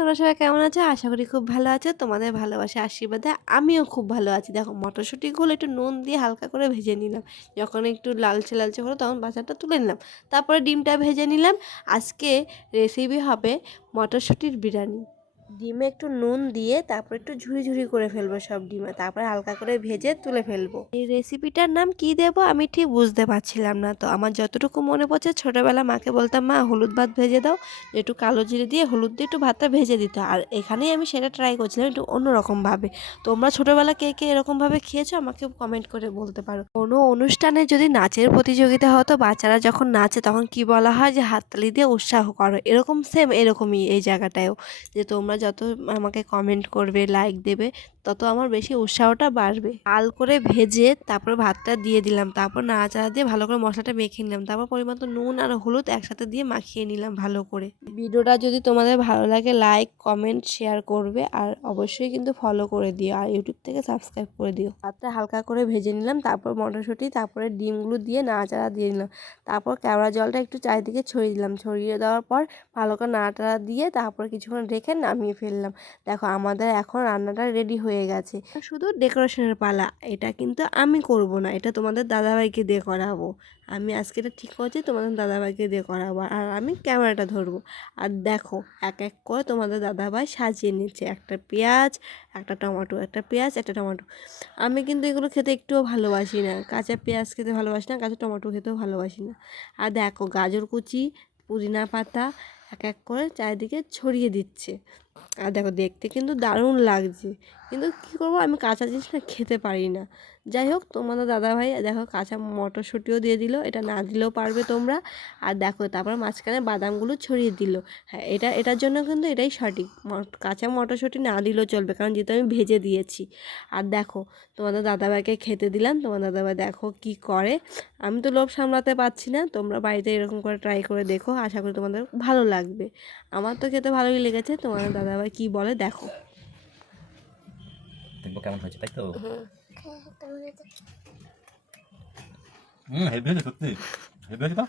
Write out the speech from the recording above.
তোমরা সবাই কেমন আছো? আশা করি খুব ভালো আছো। তোমাদের ভালোবাসা আশীর্বাদে আমিও খুব ভালো আছি। দেখো, মটরশুঁটিগুলো একটু নুন দিয়ে হালকা করে ভেজে নিলাম। যখন একটু লালচে লালচে হলো তখন বাচ্চাটা তুলে নিলাম। তারপরে ডিমটা ভেজে নিলাম। আজকে রেসিপি হবে মটরশুঁটির বিরিয়ানি। ডিমে একটু নুন দিয়ে তারপর একটু ঝুড়ি ঝুড়ি করে ফেলব সব ডিমে। তারপরে হালকা করে ভেজে তুলে ফেলব। এই রেসিপিটার নাম কি দেব আমি ঠিক বুঝতে পারছিলাম না। তো আমার যতটুকু মনে পড়ছে, ছোটোবেলা মাকে বলতাম, মা, হলুদ ভাত ভেজে দাও। একটু কালো জিরে দিয়ে হলুদ দিয়ে একটু ভাতটা ভেজে দিত। আর এখানেই আমি সেটা ট্রাই করছিলাম একটু অন্যরকমভাবে। তোমরা ছোটোবেলা কে কে এরকমভাবে খেয়েছো আমাকে কমেন্ট করে বলতে পারো। কোনো অনুষ্ঠানে যদি নাচের প্রতিযোগিতা হতো, বাচ্চারা যখন নাচে তখন কি বলা হয় যে হাততালি দিয়ে উৎসাহ করো। এরকম সেম এরকমই এই জায়গাটায়ও। যে তোমরা যত আমাকে কমেন্ট করবে লাইক দেবে তত আমার বেশি উৎসাহটা বাড়বে। লাল করে ভেজে তারপরে ভাতটা দিয়ে দিলাম। তারপর নাড়াচাড়া দিয়ে ভালো করে মশলাটা মেখে নিলাম। তারপর পরিমাণ নুন আর হলুদ একসাথে দিয়ে মাখিয়ে নিলাম ভালো করে। ভিডিওটা যদি তোমাদের ভালো লাগে লাইক কমেন্ট শেয়ার করবে আর অবশ্যই কিন্তু ফলো করে দিও আর ইউটিউব থেকে সাবস্ক্রাইব করে দিও। ভাতটা হালকা করে ভেজে নিলাম, তারপর মটরশুঁটি, তারপরে ডিমগুলো দিয়ে নাড়াচাড়া দিয়ে নিলাম তারপর কেওড়া জলটা একটু চারিদিকে ছড়িয়ে দিলাম। ছড়িয়ে দেওয়ার পর ভালো করে নাড়াটাড়া দিয়ে তারপর কিছুক্ষণ রেখে নামিয়ে ফেললাম। দেখো আমাদের এখন রান্নাটা রেডি হয়ে গেছে। শুধু ডেকোরেশনের পালা, এটা কিন্তু আমি করব না, এটা তোমাদের দাদাভাইকে দিয়ে করাবো। আমি আজকে এটা ঠিক করছি, তোমাদের দাদাভাইকে দিয়ে করাবো, আর আমি ক্যামেরাটা ধরবো। আর দেখো, এক এক করে তোমাদের দাদাভাই সাজিয়ে নিচ্ছে, একটা পেঁয়াজ, একটা টমেটো, একটা পেঁয়াজ, একটা টমেটো। আমি কিন্তু এগুলো খেতে একটুও ভালোবাসি না, কাঁচা পেঁয়াজ খেতে ভালোবাসি না, কাঁচা টমেটো খেতেও ভালোবাসি না। আর দেখো, গাজর কুচি, পুদিনা পাতা, এক এক করে চারিদিকে ছড়িয়ে দিচ্ছে। আর দেখো দেখতে কিন্তু দারুণ লাগছে। কিন্তু কী করব, আমি কাঁচা জিনিসটা খেতে পারি না। যাই হোক তোমাদের দাদাভাই দেখো কাঁচা মটরশুঁটিও দিয়ে দিল, এটা না দিলেও পারবে তোমরা। আর দেখো, তারপর মাঝখানে বাদামগুলো ছড়িয়ে দিল। হ্যাঁ এটা, এটার জন্য কিন্তু এটাই সঠিক। কাঁচা মটরশুঁটি না দিলেও চলবে, কারণ যেহেতু আমি ভেজে দিয়েছি। আর দেখো তোমাদের দাদাভাইকে খেতে দিলাম। তোমার দাদাভাই দেখো কি করে। আমি তো লোভ সামলাতে পারছি না। তোমরা বাড়িতে এরকম করে ট্রাই করে দেখো। আশা করি তোমাদের ভালো লাগবে। আমার তো খেতে ভালোই লেগেছে। তোমাদের দাদাভাই কি বলে দেখো। দেখব কেমন হয়েছে তাই তো? হুম হেভি হয়েছে সত্যি। হেভি হয়েছে তো?